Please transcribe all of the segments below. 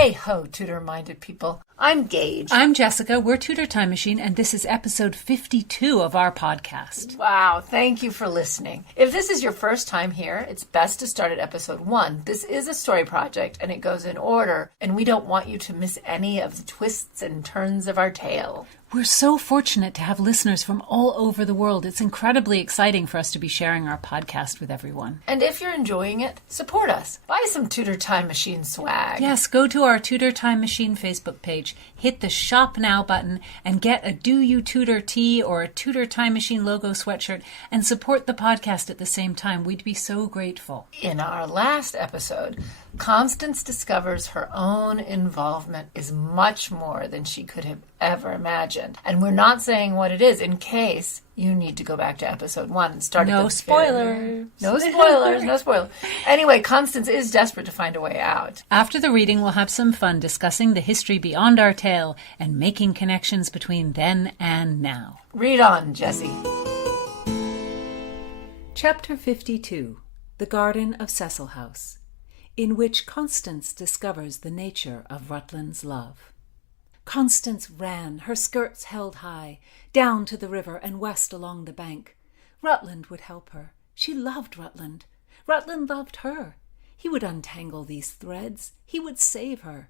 Hey ho, Tudor-minded people. I'm Gage. I'm Jessica. We're Tudor Time Machine, and this is episode 52 of our podcast. Wow, thank you for listening. If this is your first time here, it's best to start at episode 1. This is a story project, and it goes in order, and we don't want you to miss any of the twists and turns of our tale. We're so fortunate to have listeners from all over the world. It's incredibly exciting for us to be sharing our podcast with everyone. And if you're enjoying it, support us. Buy some Tudor Time Machine swag. Yes, go to our Tudor Time Machine Facebook page, hit the Shop Now button, and get a Do You Tudor tee or a Tudor Time Machine logo sweatshirt and support the podcast at the same time. We'd be so grateful. In our last episode, Constance discovers her own involvement is much more than she could have ever imagined. And we're not saying what it is in case you need to go back to episode 1 and start No spoilers. No spoilers, no spoilers. Anyway, Constance is desperate to find a way out. After the reading, we'll have some fun discussing the history beyond our tale and making connections between then and now. Read on, Jessie. Chapter 52, The Garden of CECIL House, in which Constance discovers the nature of Rutland's love. Constance ran, her skirts held high, down to the river and west along the bank. Rutland would help her. She loved Rutland. Rutland loved her. He would untangle these threads. He would save her.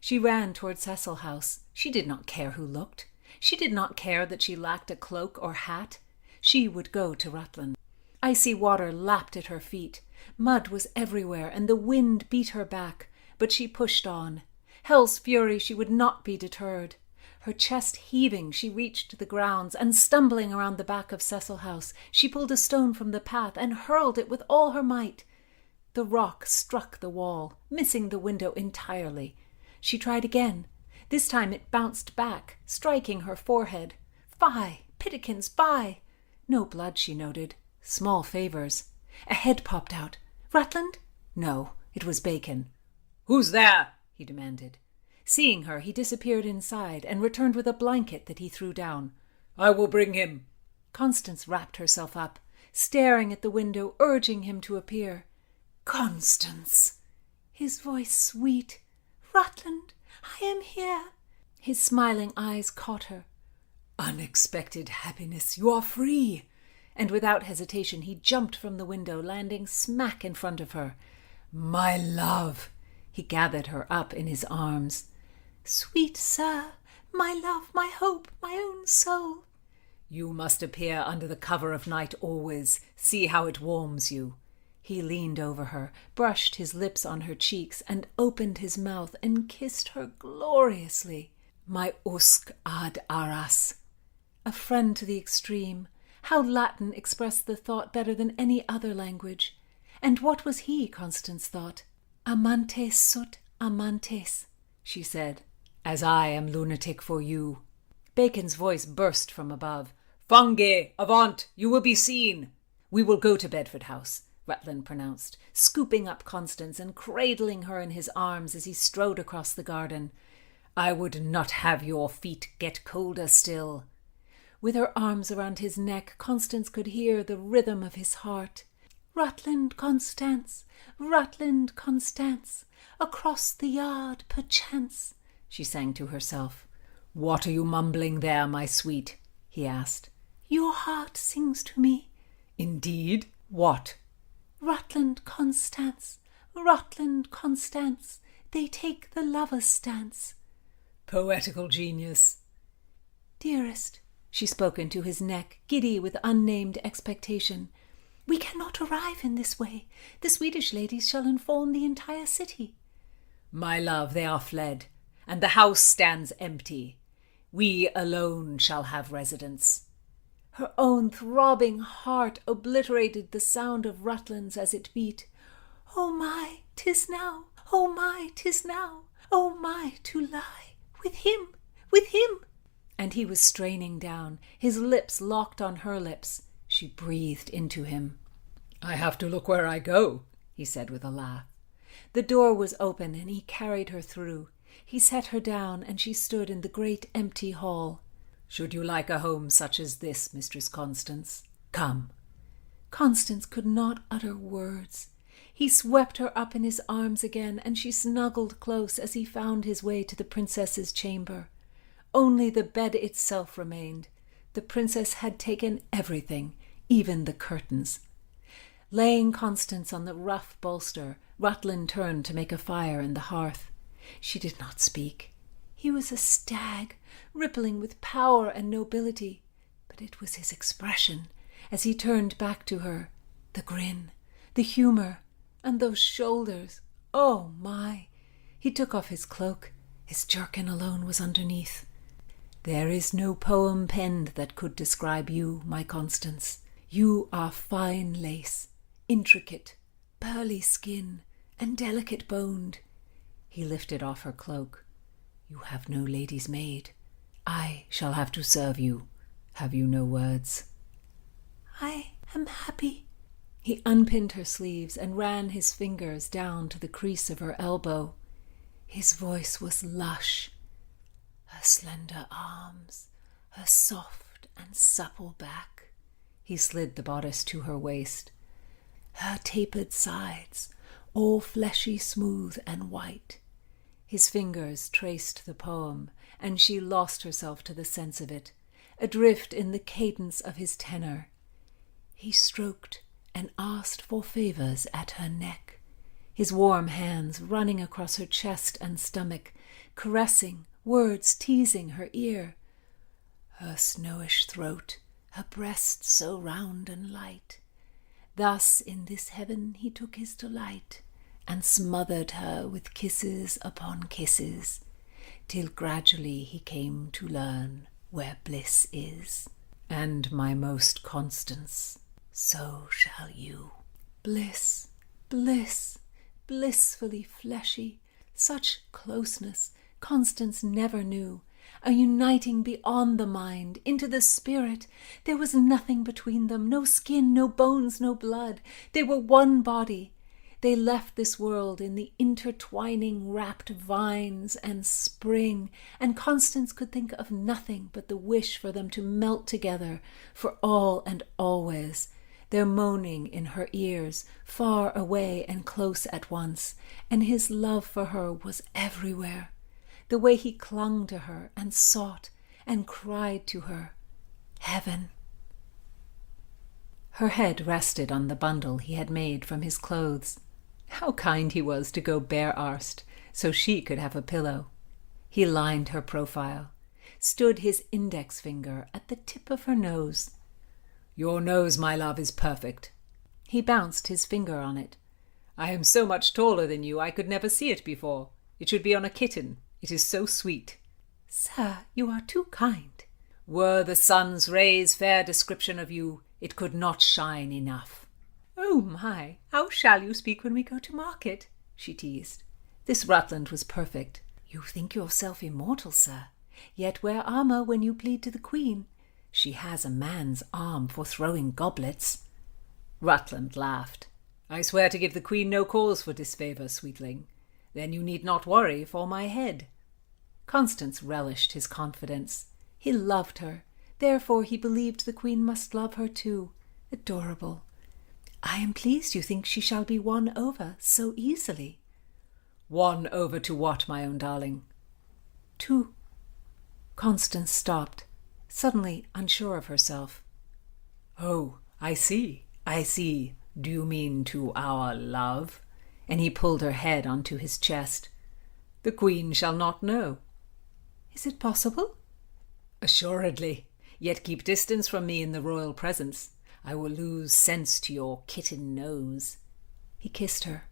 She ran toward CECIL House. She did not care who looked. She did not care that she lacked a cloak or hat. She would go to Rutland. Icy water lapped at her feet. Mud was everywhere, and the wind beat her back, but she pushed on. Hell's fury, she would not be deterred. Her chest heaving, she reached the grounds, and stumbling around the back of CECIL House, she pulled a stone from the path and hurled it with all her might. The rock struck the wall, missing the window entirely. She tried again. This time it bounced back, striking her forehead. Fie! Pitikins, fie! No blood, she noted. Small favours. A head popped out. Rutland? No, it was Bacon. "Who's there?" he demanded. Seeing her, he disappeared inside and returned with a blanket that he threw down. "I will bring him." Constance wrapped herself up, staring at the window, urging him to appear. "Constance!" His voice sweet. "Rutland, I am here." His smiling eyes caught her. "Unexpected happiness, you are free." And without hesitation he jumped from the window, landing smack in front of her. "My love!" He gathered her up in his arms. "Sweet sir, my love, my hope, my own soul." "You must appear under the cover of night always. See how it warms you." He leaned over her, brushed his lips on her cheeks, and opened his mouth and kissed her gloriously. "My usk ad aras." A friend to the extreme. How Latin expressed the thought better than any other language. And what was he, Constance thought? "Amantes sut amantes," she said. "As I am lunatic for you." Bacon's voice burst from above. "Fungi, avant, you will be seen." "We will go to Bedford House," Rutland pronounced, scooping up Constance and cradling her in his arms as he strode across the garden. "I would not have your feet get colder still." With her arms around his neck, Constance could hear the rhythm of his heart. "Rutland, Constance, Rutland, Constance, across the yard, perchance," she sang to herself. "What are you mumbling there, my sweet?" he asked. "Your heart sings to me." "Indeed? What?" "Rutland, Constance, Rutland, Constance, they take the lover's stance." "Poetical genius." "Dearest," she spoke into his neck, giddy with unnamed expectation, "we cannot arrive in this way. The Swedish ladies shall inform the entire city." "My love, they are fled, and the house stands empty. We alone shall have residence." Her own throbbing heart obliterated the sound of Rutland's as it beat. "Oh my, 'tis now! Oh my, 'tis now! Oh my, to lie with him, with him!" And he was straining down, his lips locked on her lips. She breathed into him. "I have to look where I go," he said with a laugh. The door was open and he carried her through. He set her down and she stood in the great empty hall. "Should you like a home such as this, Mistress Constance? Come." Constance could not utter words. He swept her up in his arms again, and she snuggled close as he found his way to the princess's chamber. Only the bed itself remained. The princess had taken everything, even the curtains. Laying Constance on the rough bolster, Rutland turned to make a fire in the hearth. She did not speak. He was a stag, rippling with power and nobility, but it was his expression, as he turned back to her, the grin, the humour, and those shoulders. Oh, my! He took off his cloak. His jerkin alone was underneath. There is no poem penned that could describe you, my Constance. You are fine lace, intricate, pearly skin, and delicate boned. He lifted off her cloak. You have no lady's maid. I shall have to serve you. Have you no words? I am happy. He unpinned her sleeves and ran his fingers down to the crease of her elbow. His voice was lush. Her slender arms, her soft and supple back. He slid the bodice to her waist. Her tapered sides, all fleshy smooth and white. His fingers traced the poem, and she lost herself to the sense of it, adrift in the cadence of his tenor. He stroked and asked for favours at her neck, his warm hands running across her chest and stomach, caressing, words teasing her ear. Her snowish throat, her breast so round and light. Thus in this heaven he took his delight, and smothered her with kisses upon kisses, till gradually he came to learn where bliss is. And my most Constance, so shall you. Bliss, bliss, blissfully fleshy, such closeness Constance never knew, a uniting beyond the mind, into the spirit. There was nothing between them, no skin, no bones, no blood. They were one body. They left this world in the intertwining wrapped vines and spring, and Constance could think of nothing but the wish for them to melt together for all and always, their moaning in her ears, far away and close at once, and his love for her was everywhere. The way he clung to her and sought and cried to her. Heaven. Her head rested on the bundle he had made from his clothes. How kind he was to go bare-arsed, so she could have a pillow. He lined her profile, stood his index finger at the tip of her nose. Your nose, my love, is perfect. He bounced his finger on it. I am so much taller than you, I could never see it before. It should be on a kitten. It is so sweet. Sir, you are too kind. Were the sun's rays fair description of you, it could not shine enough. Oh my, how shall you speak when we go to market? She teased. This Rutland was perfect. You think yourself immortal, sir, yet wear armour when you plead to the Queen. She has a man's arm for throwing goblets. Rutland laughed. I swear to give the Queen no cause for disfavour, sweetling. Then you need not worry for my head. Constance relished his confidence. He loved her. Therefore he believed the Queen must love her too. Adorable. I am pleased you think she shall be won over so easily. Won over to what, my own darling? To... Constance stopped, suddenly unsure of herself. Oh, I see. Do you mean to our love? And he pulled her head onto his chest. The Queen shall not know. Is it possible? Assuredly. Yet keep distance from me in the royal presence. I will lose sense to your kitten nose. He kissed her.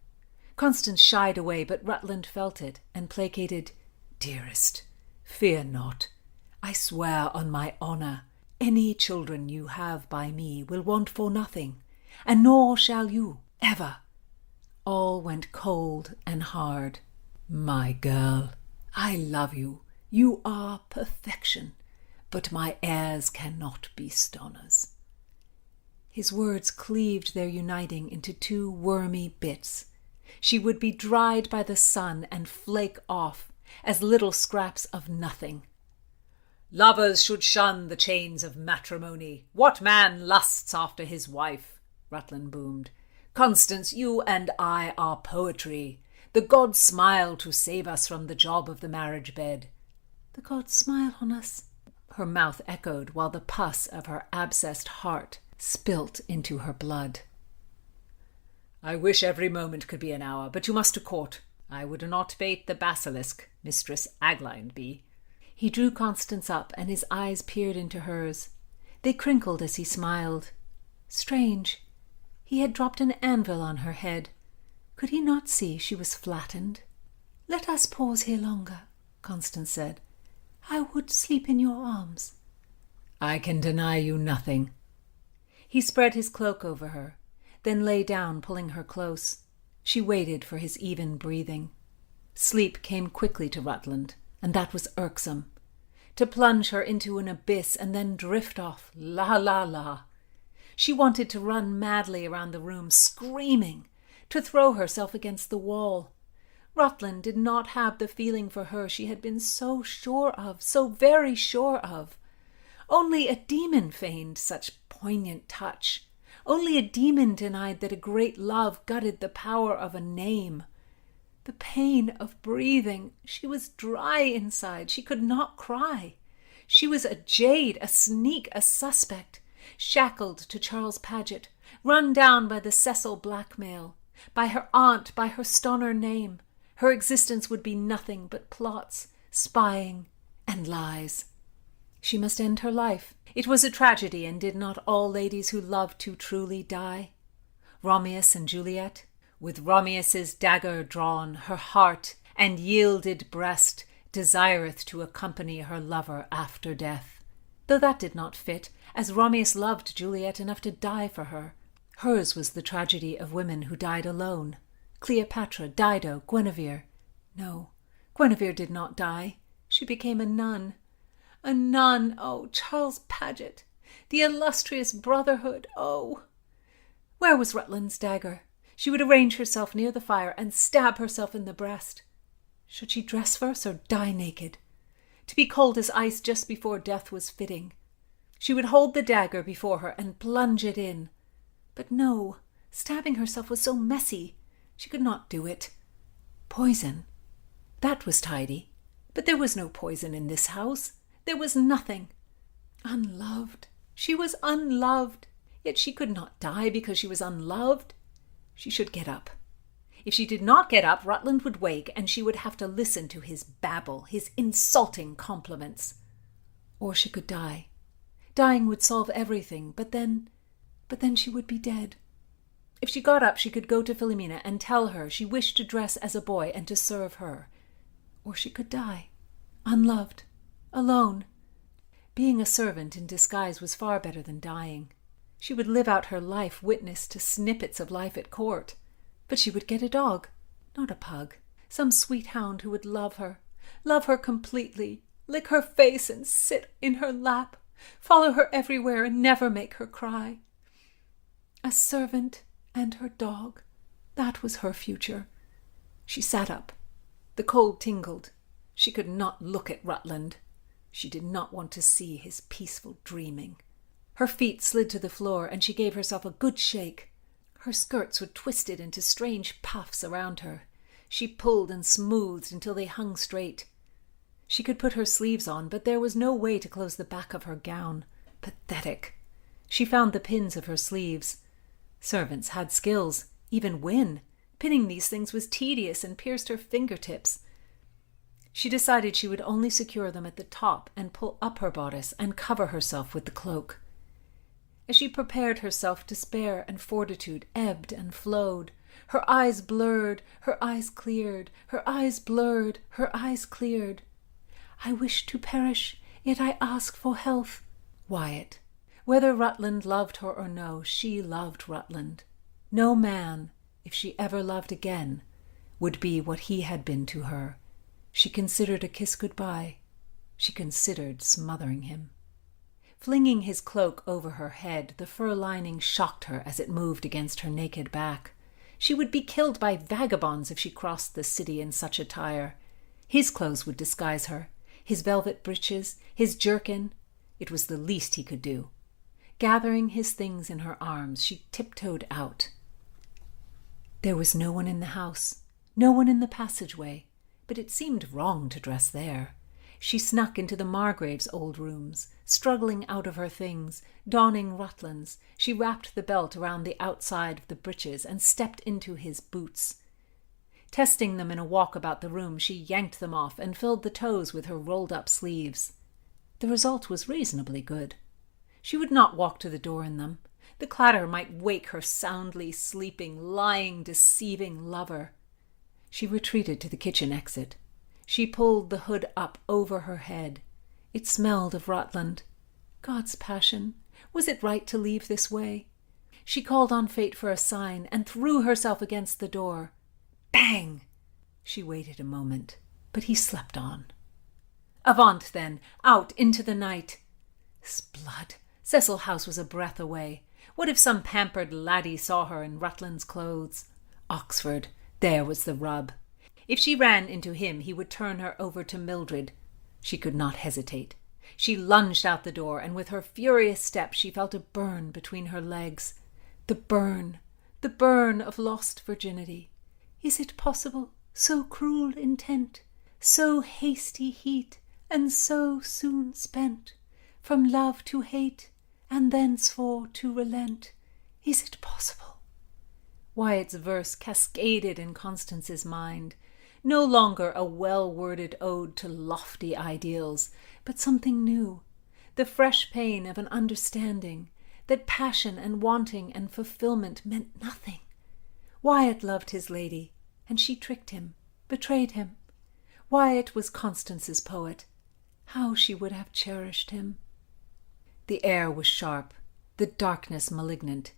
Constance shied away, but Rutland felt it and placated. Dearest, fear not. I swear on my honour, any children you have by me will want for nothing, and nor shall you, ever. All went cold and hard. My girl, I love you. You are perfection, but my heirs cannot be stoners. His words cleaved their uniting into two wormy bits. She would be dried by the sun and flake off as little scraps of nothing. Lovers should shun the chains of matrimony. What man lusts after his wife? Rutland boomed. Constance, you and I are poetry. The gods smile to save us from the job of the marriage bed. The gods smile on us, her mouth echoed, while the pus of her abscessed heart spilt into her blood. I wish every moment could be an hour, but you must to court. I would not bait the basilisk, Mistress Agline be. He drew Constance up, and his eyes peered into hers. They crinkled as he smiled. Strange. He had dropped an anvil on her head. Could he not see she was flattened? Let us pause here longer, Constance said. I would sleep in your arms. I can deny you nothing. He spread his cloak over her, then lay down, pulling her close. She waited for his even breathing. Sleep came quickly to Rutland, and that was irksome. To plunge her into an abyss and then drift off, la la la. She wanted to run madly around the room, screaming, to throw herself against the wall. Rutland did not have the feeling for her she had been so sure of, so very sure of. Only a demon feigned such poignant touch. Only a demon denied that a great love gutted the power of a name. The pain of breathing. She was dry inside. She could not cry. She was a jade, a sneak, a suspect, shackled to Charles Paget, run down by the CECIL blackmail, by her aunt, by her Stonor name. Her existence would be nothing but plots, spying, and lies. She must end her life. It was a tragedy, and did not all ladies who loved too truly die? Romeus and Juliet, with Romeus's dagger drawn, her heart and yielded breast desireth to accompany her lover after death. Though that did not fit, as Romeus loved Juliet enough to die for her. Hers was the tragedy of women who died alone. Cleopatra, Dido, Guinevere. No, Guinevere did not die. She became a nun. A nun, oh, Charles Paget, the illustrious brotherhood, oh! Where was Rutland's dagger? She would arrange herself near the fire and stab herself in the breast. Should she dress first or die naked? To be cold as ice just before death was fitting. She would hold the dagger before her and plunge it in. But no, stabbing herself was so messy. She could not do it. Poison. That was tidy. But there was no poison in this house. There was nothing. Unloved. She was unloved. Yet she could not die because she was unloved. She should get up. If she did not get up, Rutland would wake, and she would have to listen to his babble, his insulting compliments. Or she could die. Dying would solve everything, but then she would be dead. If she got up, she could go to Philomena and tell her she wished to dress as a boy and to serve her. Or she could die, unloved, alone. Being a servant in disguise was far better than dying. She would live out her life witness to snippets of life at court. But she would get a dog, not a pug, some sweet hound who would love her completely, lick her face and sit in her lap, follow her everywhere and never make her cry. A servant and her dog, that was her future. She sat up. The cold tingled. She could not look at Rutland. She did not want to see his peaceful dreaming. Her feet slid to the floor, and she gave herself a good shake. Her skirts were twisted into strange puffs around her. She pulled and smoothed until they hung straight. She could put her sleeves on, but there was no way to close the back of her gown. Pathetic. She found the pins of her sleeves. Servants had skills, even Wynne. Pinning these things was tedious and pierced her fingertips. She decided she would only secure them at the top and pull up her bodice and cover herself with the cloak. As she prepared herself, despair and fortitude ebbed and flowed. Her eyes blurred, her eyes cleared, her eyes blurred, her eyes cleared. I wish to perish, yet I ask for health. Wyatt. Whether Rutland loved her or no, she loved Rutland. No man, if she ever loved again, would be what he had been to her. She considered a kiss goodbye. She considered smothering him. Flinging his cloak over her head, the fur lining shocked her as it moved against her naked back. She would be killed by vagabonds if she crossed the city in such attire. His clothes would disguise her, his velvet breeches, his jerkin. It was the least he could do. Gathering his things in her arms, she tiptoed out. There was no one in the house, no one in the passageway, but it seemed wrong to dress there. She snuck into the Margrave's old rooms, struggling out of her things, donning Rutland's. She wrapped the belt around the outside of the breeches and stepped into his boots. Testing them in a walk about the room, she yanked them off and filled the toes with her rolled-up sleeves. The result was reasonably good. She would not walk to the door in them. The clatter might wake her soundly sleeping, lying, deceiving lover. She retreated to the kitchen exit. She pulled the hood up over her head. It smelled of Rutland. God's passion, was it right to leave this way? She called on fate for a sign and threw herself against the door. Bang! She waited a moment, but he slept on. Avaunt, then, out into the night. Sblood, Cecil House was a breath away. What if some pampered laddie saw her in Rutland's clothes? Oxford, there was the rub. If she ran into him, he would turn her over to Mildred. She could not hesitate. She lunged out the door, and with her furious step she felt a burn between her legs. The burn of lost virginity. Is it possible, so cruel intent, so hasty heat, and so soon spent, from love to hate, and thenceforth to relent? Is it possible? Wyatt's verse cascaded in Constance's mind, no longer a well-worded ode to lofty ideals, but something new, the fresh pain of an understanding that passion and wanting and fulfillment meant nothing. Wyatt loved his lady, and she tricked him, betrayed him. Wyatt was Constance's poet. How she would have cherished him. The air was sharp, the darkness malignant.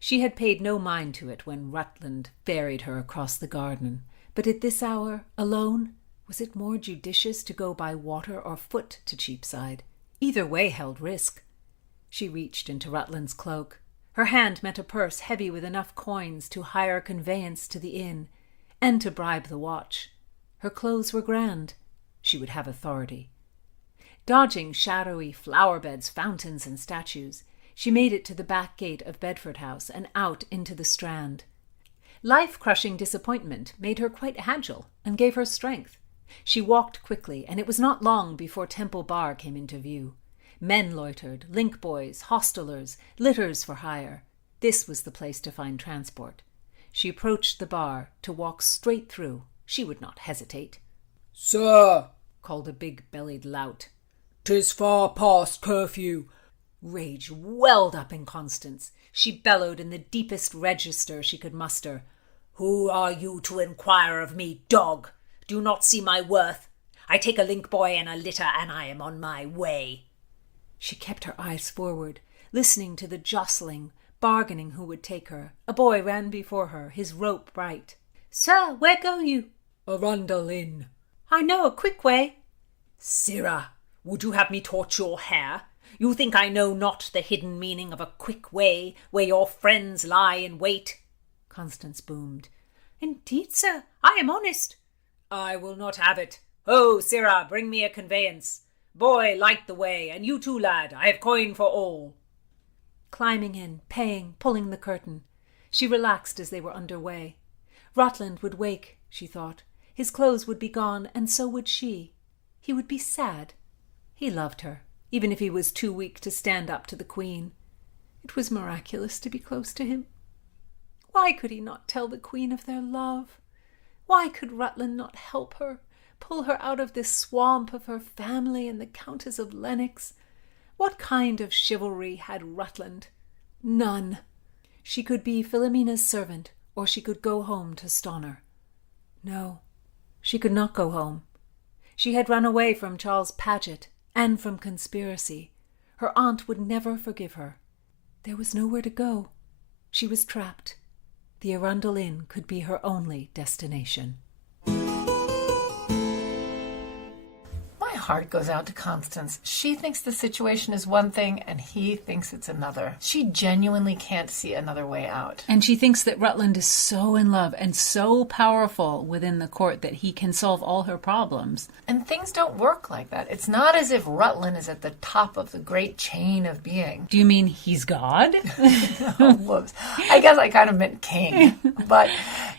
She had paid no mind to it when Rutland ferried her across the garden, but at this hour, alone, was it more judicious to go by water or foot to Cheapside? Either way held risk. She reached into Rutland's cloak. Her hand met a purse heavy with enough coins to hire conveyance to the inn, and to bribe the watch. Her clothes were grand. She would have authority. Dodging shadowy flower beds, fountains, and statues, she made it to the back gate of Bedford House and out into the Strand. Life-crushing disappointment made her quite agile and gave her strength. She walked quickly, and it was not long before Temple Bar came into view. Men loitered, link boys, hostelers, litters for hire. This was the place to find transport. She approached the bar to walk straight through. She would not hesitate. "Sir," called a big-bellied lout. "'Tis far past curfew." Rage welled up in Constance. She bellowed in the deepest register she could muster. "Who are you to inquire of me, dog? Do you not see my worth? I take a link boy and a litter, and I am on my way." She kept her eyes forward, listening to the jostling, bargaining who would take her. A boy ran before her, his rope bright. "Sir, where go you?" "Arundel Inn." "I know a quick way." "Sirrah, would you have me torch your hair? You think I know not the hidden meaning of a quick way, where your friends lie in wait?" Constance boomed. "Indeed, sir, I am honest." "I will not have it. Ho, sirrah, bring me a conveyance. Boy, light the way, and you too, lad, I have coin for all." Climbing in, paying, pulling the curtain. She relaxed as they were under way. Rutland would wake, she thought. His clothes would be gone, and so would she. He would be sad. He loved her, even if he was too weak to stand up to the Queen. It was miraculous to be close to him. Why could he not tell the Queen of their love? Why could Rutland not help her, pull her out of this swamp of her family and the Countess of Lennox? What kind of chivalry had Rutland? None. She could be Philomena's servant, or she could go home to Stonor. No, she could not go home. She had run away from Charles Paget and from conspiracy. Her aunt would never forgive her. There was nowhere to go. She was trapped. The Arundel Inn could be her only destination. My heart goes out to Constance. She thinks the situation is one thing and he thinks it's another. She genuinely can't see another way out. And she thinks that Rutland is so in love and so powerful within the court that he can solve all her problems. And things don't work like that. It's not as if Rutland is at the top of the great chain of being. Do you mean he's God? Oh, whoops. I guess I kind of meant king. But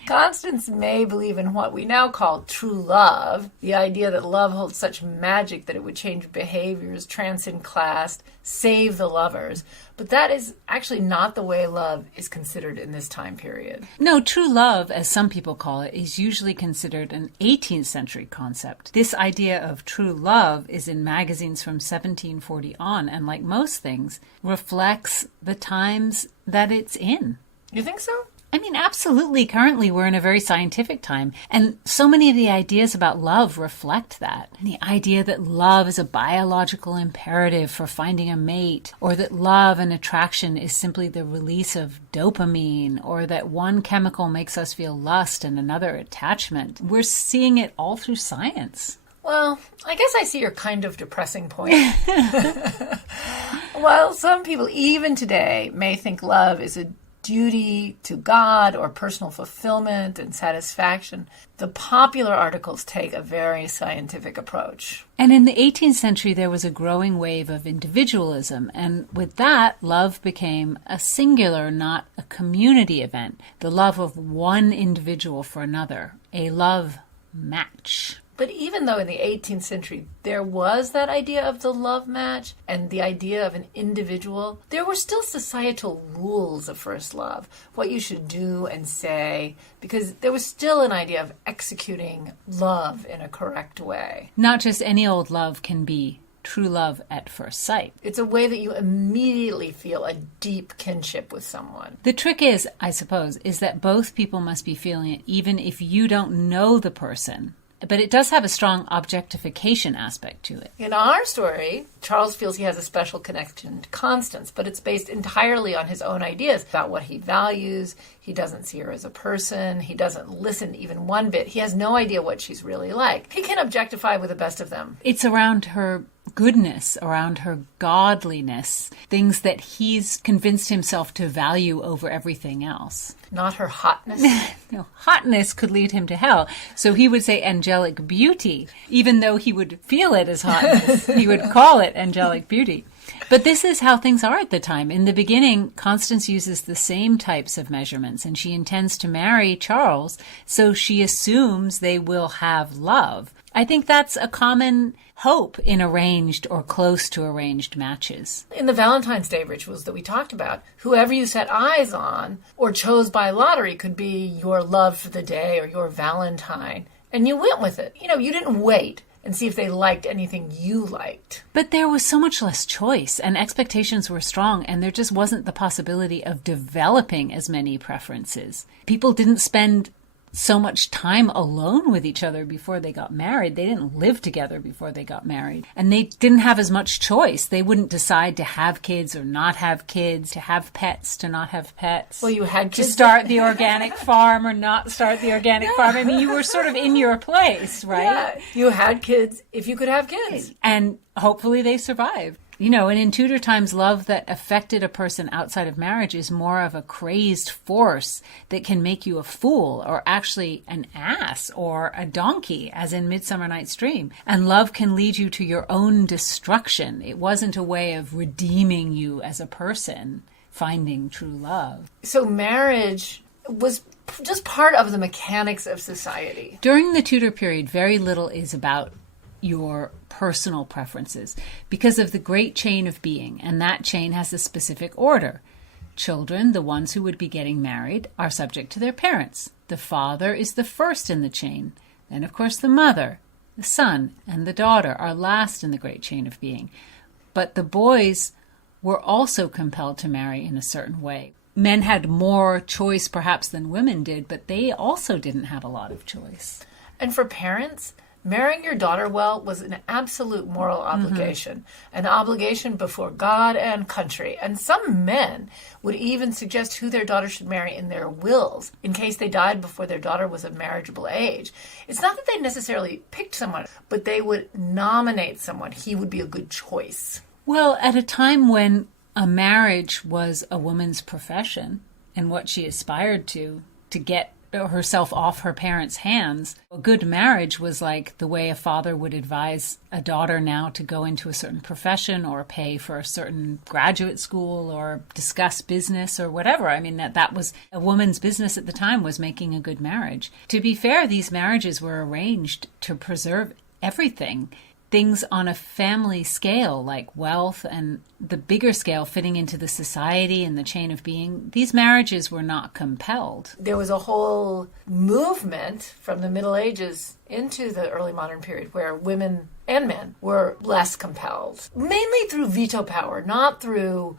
Constance may believe in what we now call true love, the idea that love holds such magic that it would change behaviors, transcend class, save the lovers. But that is actually not the way love is considered in this time period. No, true love, as some people call it, is usually considered an 18th century concept. This idea of true love is in magazines from 1740 on, and like most things, reflects the times that it's in. You think so? I mean, absolutely. Currently, we're in a very scientific time, and so many of the ideas about love reflect that. And the idea that love is a biological imperative for finding a mate, or that love and attraction is simply the release of dopamine, or that one chemical makes us feel lust and another attachment. We're seeing it all through science. Well, I guess I see your kind of depressing point. While some people, even today, may think love is a duty to God or personal fulfillment and satisfaction, the popular articles take a very scientific approach. And in the 18th century, there was a growing wave of individualism. And with that, love became a singular, not a community event. The love of one individual for another. A love match. But even though in the 18th century there was that idea of the love match and the idea of an individual, there were still societal rules of first love, what you should do and say, because there was still an idea of executing love in a correct way. Not just any old love can be true love at first sight. It's a way that you immediately feel a deep kinship with someone. The trick is, I suppose, is that both people must be feeling it even if you don't know the person. But it does have a strong objectification aspect to it. In our story, Charles feels he has a special connection to Constance, but it's based entirely on his own ideas about what he values. He doesn't see her as a person. He doesn't listen even one bit. He has no idea what she's really like. He can objectify with the best of them. It's around her goodness, around her godliness, things that he's convinced himself to value over everything else. Not her hotness. No, hotness could lead him to hell. So he would say angelic beauty, even though he would feel it as hotness. He would call it angelic beauty. But this is how things are at the time. In the beginning, Constance uses the same types of measurements, and she intends to marry Charles, so she assumes they will have love. I think that's a common hope in arranged or close to arranged matches. In the Valentine's Day rituals that we talked about, whoever you set eyes on or chose by lottery could be your love for the day or your Valentine. And you went with it. You didn't wait and see if they liked anything you liked. But there was so much less choice, and expectations were strong, and there just wasn't the possibility of developing as many preferences. People didn't spend so much time alone with each other before they got married. They didn't live together before they got married. And they didn't have as much choice. They wouldn't decide to have kids or not have kids, to have pets, to not have pets. Well, you had kids. To start the organic farm or not start the organic farm. I mean, you were sort of in your place, right? Yeah, you had kids if you could have kids. And hopefully they survived. And in Tudor times, love that affected a person outside of marriage is more of a crazed force that can make you a fool or actually an ass or a donkey, as in Midsummer Night's Dream. And love can lead you to your own destruction. It wasn't a way of redeeming you as a person, finding true love. So marriage was just part of the mechanics of society. During the Tudor period, very little is about your personal preferences because of the great chain of being, and that chain has a specific order. Children, the ones who would be getting married, are subject to their parents. The father is the first in the chain. Then, of course, the mother, the son, and the daughter are last in the great chain of being. But the boys were also compelled to marry in a certain way. Men had more choice perhaps than women did, but they also didn't have a lot of choice. And for parents, marrying your daughter well was an absolute moral obligation, an obligation before God and country. And some men would even suggest who their daughter should marry in their wills in case they died before their daughter was of marriageable age. It's not that they necessarily picked someone, but they would nominate someone. He would be a good choice. Well, at a time when a marriage was a woman's profession and what she aspired to get herself off her parents' hands. A good marriage was like the way a father would advise a daughter now to go into a certain profession or pay for a certain graduate school or discuss business or whatever. I mean, that was a woman's business at the time, was making a good marriage. To be fair, these marriages were arranged to preserve everything. Things on a family scale, like wealth and the bigger scale fitting into the society and the chain of being, these marriages were not compelled. There was a whole movement from the Middle Ages into the early modern period where women and men were less compelled, mainly through veto power, not through,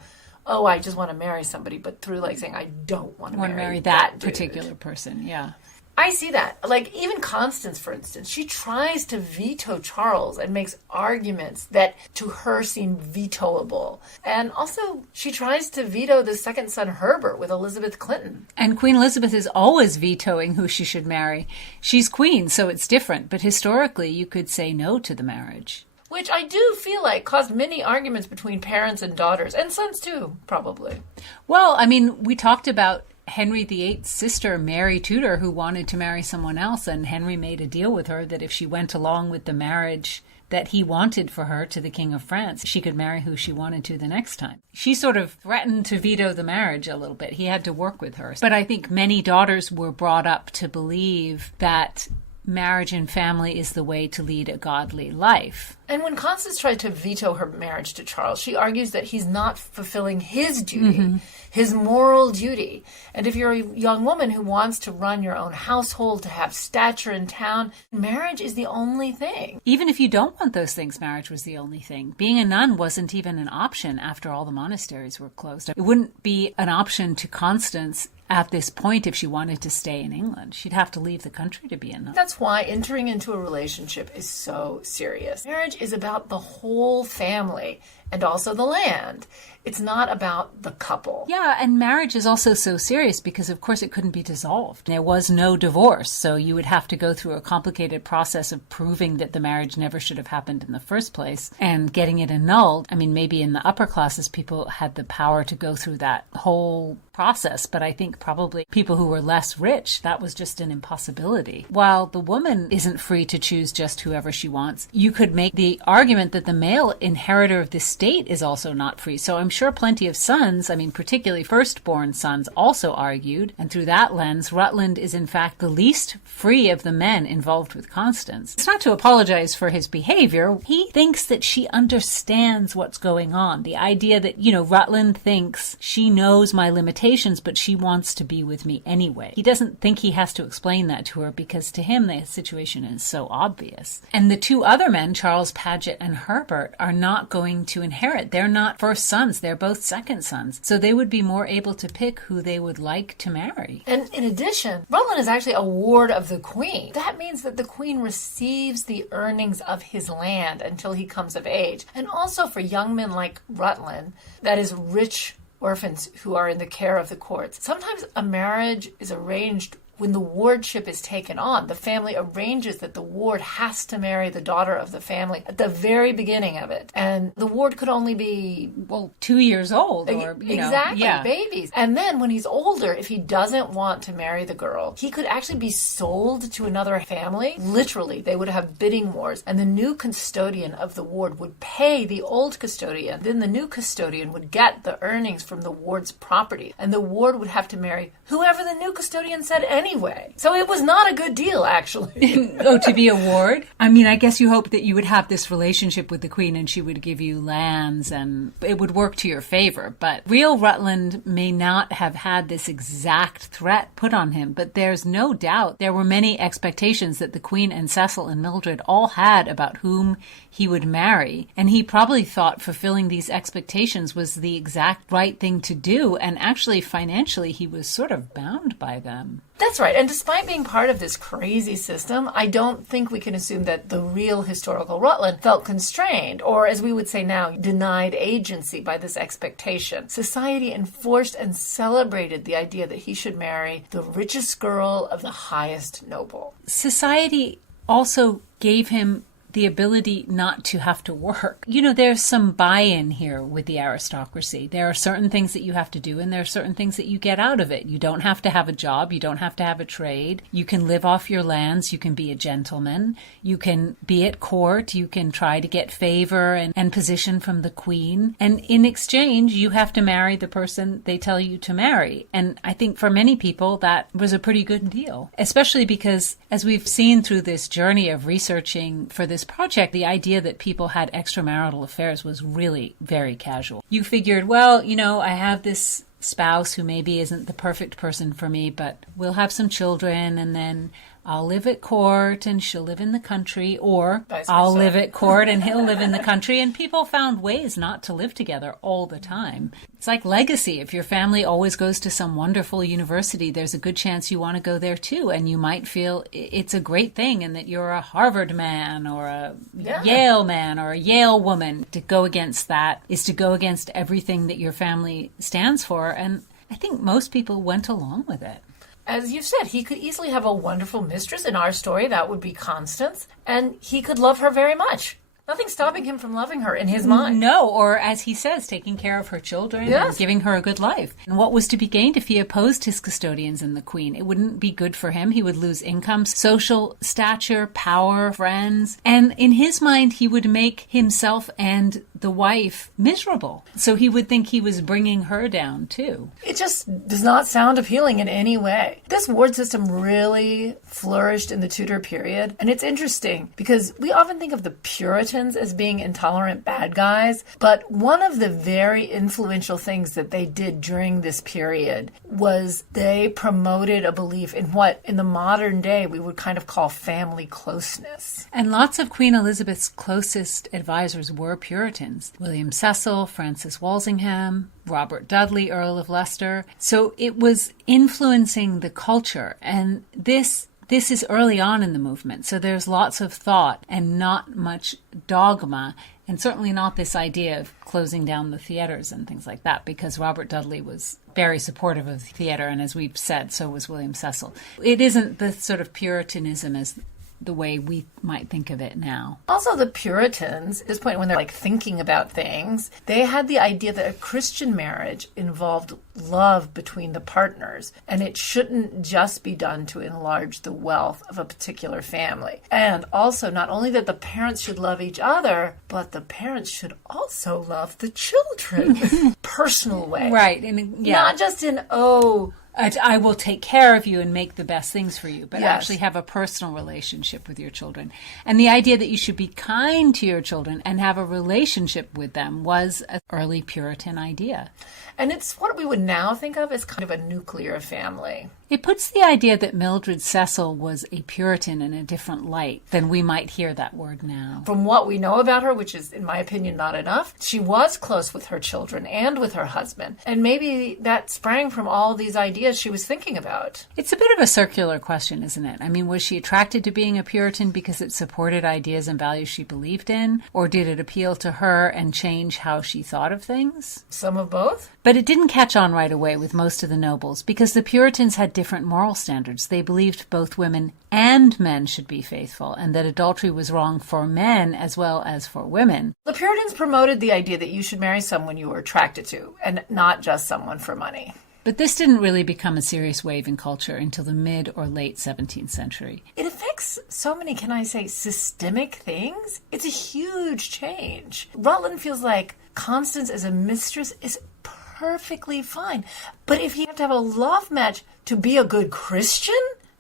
oh, I just want to marry somebody, but through like saying, I don't want to marry that particular person. Yeah. I see that. Like, even Constance, for instance, she tries to veto Charles and makes arguments that to her seem vetoable. And also, she tries to veto the second son, Herbert, with Elizabeth Clinton. And Queen Elizabeth is always vetoing who she should marry. She's queen, so it's different. But historically, you could say no to the marriage. Which I do feel like caused many arguments between parents and daughters, and sons too, probably. Well, I mean, we talked about Henry VIII's sister, Mary Tudor, who wanted to marry someone else, and Henry made a deal with her that if she went along with the marriage that he wanted for her to the King of France, she could marry who she wanted to the next time. She sort of threatened to veto the marriage a little bit. He had to work with her. But I think many daughters were brought up to believe that marriage and family is the way to lead a godly life. And when Constance tried to veto her marriage to Charles, she argues that he's not fulfilling his duty, his moral duty. And if you're a young woman who wants to run your own household, to have stature in town, marriage is the only thing. Even if you don't want those things, marriage was the only thing. Being a nun wasn't even an option after all the monasteries were closed. It wouldn't be an option to Constance at this point if she wanted to stay in England. She'd have to leave the country to be a nun. That's why entering into a relationship is so serious. Marriage is about the whole family and also the land. It's not about the couple. Yeah, and marriage is also so serious because, of course, it couldn't be dissolved. There was no divorce, so you would have to go through a complicated process of proving that the marriage never should have happened in the first place and getting it annulled. I mean, maybe in the upper classes, people had the power to go through that whole process, but I think probably people who were less rich, that was just an impossibility. While the woman isn't free to choose just whoever she wants, you could make the argument that the male inheritor of the state is also not free. So I'm sure plenty of sons, I mean, particularly firstborn sons, also argued, and through that lens, Rutland is in fact the least free of the men involved with Constance. It's not to apologize for his behavior. He thinks that she understands what's going on. The idea that, Rutland thinks she knows my limitations, but she wants to be with me anyway. He doesn't think he has to explain that to her because to him the situation is so obvious. And the two other men, Charles Paget and Herbert, are not going to inherit. They're not first sons. They're both second sons. So they would be more able to pick who they would like to marry. And in addition, Rutland is actually a ward of the Queen. That means that the Queen receives the earnings of his land until he comes of age. And also for young men like Rutland, that is rich orphans who are in the care of the courts. Sometimes a marriage is arranged when the wardship is taken on. The family arranges that the ward has to marry the daughter of the family at the very beginning of it. And the ward could only be, 2 years old or, exactly, babies. And then when he's older, if he doesn't want to marry the girl, he could actually be sold to another family. Literally, they would have bidding wars. And the new custodian of the ward would pay the old custodian. Then the new custodian would get the earnings from the ward's property. And the ward would have to marry whoever the new custodian said anyway. So it was not a good deal, actually. To be a ward? I mean, I guess you hope that you would have this relationship with the Queen and she would give you lands and it would work to your favor. But real Rutland may not have had this exact threat put on him, but there's no doubt there were many expectations that the Queen and Cecil and Mildred all had about whom he would marry. And he probably thought fulfilling these expectations was the exact right thing to do. And actually, financially, he was sort of bound by them. That's right. And despite being part of this crazy system, I don't think we can assume that the real historical Rutland felt constrained, or as we would say now, denied agency by this expectation. Society enforced and celebrated the idea that he should marry the richest girl of the highest noble. Society also gave him the ability not to have to work. You know, there's some buy-in here with the aristocracy. There are certain things that you have to do, and there are certain things that you get out of it. You don't have to have a job. You don't have to have a trade. You can live off your lands. You can be a gentleman. You can be at court. You can try to get favor and position from the queen. And in exchange, you have to marry the person they tell you to marry. And I think for many people, that was a pretty good deal, especially because, as we've seen through this journey of researching for this project, the idea that people had extramarital affairs was really very casual. You figured, well, you know, I have this spouse who maybe isn't the perfect person for me, but we'll have some children, and then I'll live at court and she'll live in the country, or I'll live at court and he'll live in the country. And people found ways not to live together all the time. It's like legacy. If your family always goes to some wonderful university, there's a good chance you want to go there too. And you might feel it's a great thing and that you're a Harvard man or a Yale man or a Yale woman. To go against that is to go against everything that your family stands for. And I think most people went along with it. As you said, he could easily have a wonderful mistress. In our story, that would be Constance, and he could love her very much. Nothing stopping him from loving her in his mind. No, or as he says, taking care of her children and giving her a good life. And what was to be gained if he opposed his custodians and the queen? It wouldn't be good for him. He would lose income, social stature, power, friends. And in his mind, he would make himself and the wife miserable. So he would think he was bringing her down too. It just does not sound appealing in any way. This ward system really flourished in the Tudor period. And it's interesting because we often think of the Puritans as being intolerant bad guys. But one of the very influential things that they did during this period was they promoted a belief in what in the modern day we would kind of call family closeness. And lots of Queen Elizabeth's closest advisors were Puritans. William Cecil, Francis Walsingham, Robert Dudley, Earl of Leicester. So it was influencing the culture. And this is early on in the movement. So there's lots of thought and not much dogma, and certainly not this idea of closing down the theaters and things like that, because Robert Dudley was very supportive of theater. And as we've said, so was William Cecil. It isn't the sort of Puritanism as the way we might think of it now. Also, the Puritans, at this point when they're like thinking about things, they had the idea that a Christian marriage involved love between the partners, and it shouldn't just be done to enlarge the wealth of a particular family. And also, not only that the parents should love each other, but the parents should also love the children. Personal way. Right. And, not just in, I will take care of you and make the best things for you, but actually have a personal relationship with your children. And the idea that you should be kind to your children and have a relationship with them was an early Puritan idea. And it's what we would now think of as kind of a nuclear family. It puts the idea that Mildred Cecil was a Puritan in a different light than we might hear that word now. From what we know about her, which is, in my opinion, not enough, she was close with her children and with her husband. And maybe that sprang from all these ideas she was thinking about. It's a bit of a circular question, isn't it? I mean, was she attracted to being a Puritan because it supported ideas and values she believed in? Or did it appeal to her and change how she thought of things? Some of both. But it didn't catch on right away with most of the nobles because the Puritans had different moral standards. They believed both women and men should be faithful and that adultery was wrong for men as well as for women. The Puritans promoted the idea that you should marry someone you were attracted to and not just someone for money. But this didn't really become a serious wave in culture until the mid or late 17th century. It affects so many, can I say, systemic things. It's a huge change. Rutland feels like Constance as a mistress is perfectly fine. But if you have to have a love match to be a good Christian?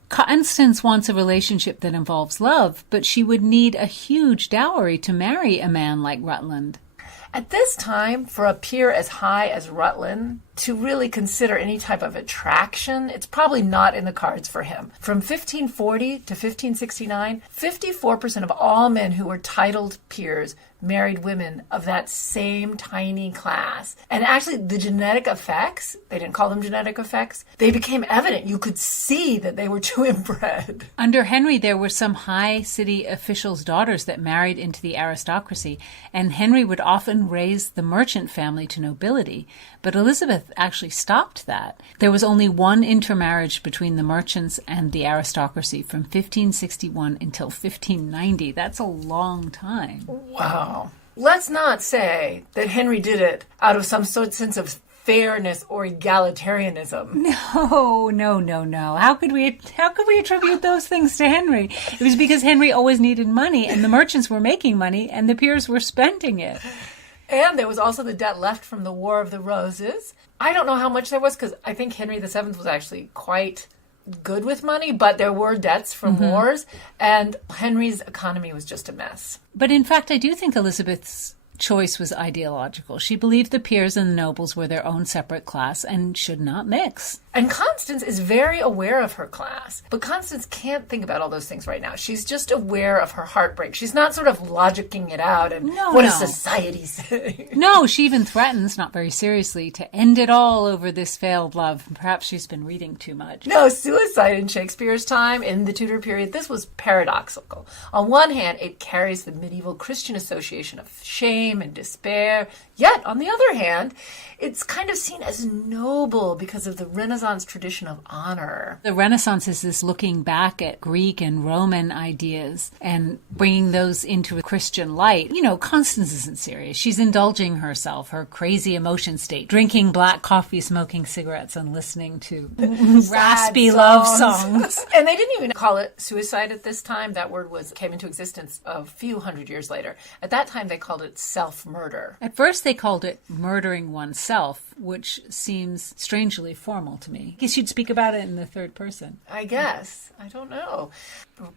Constance wants a relationship that involves love, but she would need a huge dowry to marry a man like Rutland. At this time, for a peer as high as Rutland to really consider any type of attraction, it's probably not in the cards for him. From 1540 to 1569, 54% of all men who were titled peers married women of that same tiny class. And actually, the genetic effects, they didn't call them genetic effects, they became evident. You could see that they were too inbred. Under Henry, there were some high city officials' daughters that married into the aristocracy, and Henry would often raise the merchant family to nobility. But Elizabeth Elizabeth actually stopped that. There was only one intermarriage between the merchants and the aristocracy from 1561 until 1590. That's a long time. Wow. Let's not say that Henry did it out of some sort of sense of fairness or egalitarianism. No. How could we attribute those things to Henry? It was because Henry always needed money, and the merchants were making money, and the peers were spending it. And there was also the debt left from the War of the Roses. I don't know how much there was, because I think Henry VII was actually quite good with money, but there were debts from wars, and Henry's economy was just a mess. But in fact, I do think Elizabeth's choice was ideological. She believed the peers and the nobles were their own separate class and should not mix. And Constance is very aware of her class. But Constance can't think about all those things right now. She's just aware of her heartbreak. She's not sort of logicking it out and what does society say? No, she even threatens, not very seriously, to end it all over this failed love. Perhaps she's been reading too much. No, suicide in Shakespeare's time, in the Tudor period, this was paradoxical. On one hand, it carries the medieval Christian association of shame and despair. Yet, on the other hand, it's kind of seen as noble because of the Renaissance tradition of honor. The Renaissance is this looking back at Greek and Roman ideas and bringing those into a Christian light. You know, Constance isn't serious. She's indulging herself, her crazy emotion state, drinking black coffee, smoking cigarettes, and listening to raspy love songs. And they didn't even call it suicide at this time. That word came into existence a few hundred years later. At that time, they called it self-murder. At first, they called it murdering oneself, which seems strangely formal to me. I guess you'd speak about it in the third person. I guess. I don't know.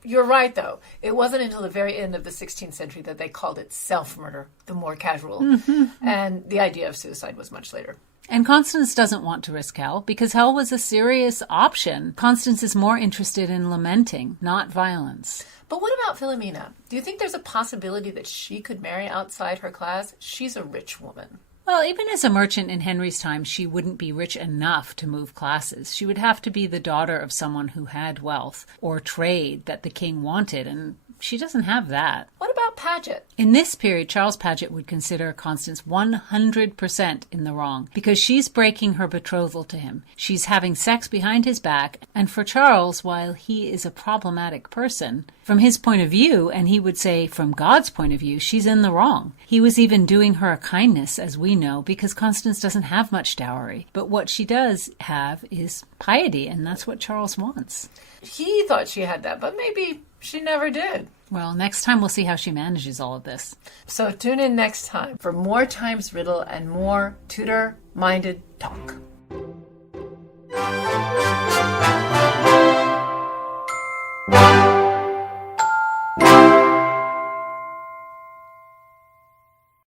You're right, though. It wasn't until the very end of the 16th century that they called it self-murder, the more casual. And the idea of suicide was much later. And Constance doesn't want to risk hell because hell was a serious option. Constance is more interested in lamenting, not violence. But what about Philomena? Do you think there's a possibility that she could marry outside her class? She's a rich woman. Well, even as a merchant in Henry's time, she wouldn't be rich enough to move classes. She would have to be the daughter of someone who had wealth or trade that the king wanted, and she doesn't have that. What about Paget? In this period, Charles Paget would consider Constance 100% in the wrong because she's breaking her betrothal to him. She's having sex behind his back, and for Charles, while he is a problematic person, from his point of view, and he would say from God's point of view, she's in the wrong. He was even doing her a kindness, as we know, because Constance doesn't have much dowry. But what she does have is piety, and that's what Charles wants. He thought she had that, but maybe she never did. Well, next time we'll see how she manages all of this. So tune in next time for more Times Riddle and more Tudor-minded talk.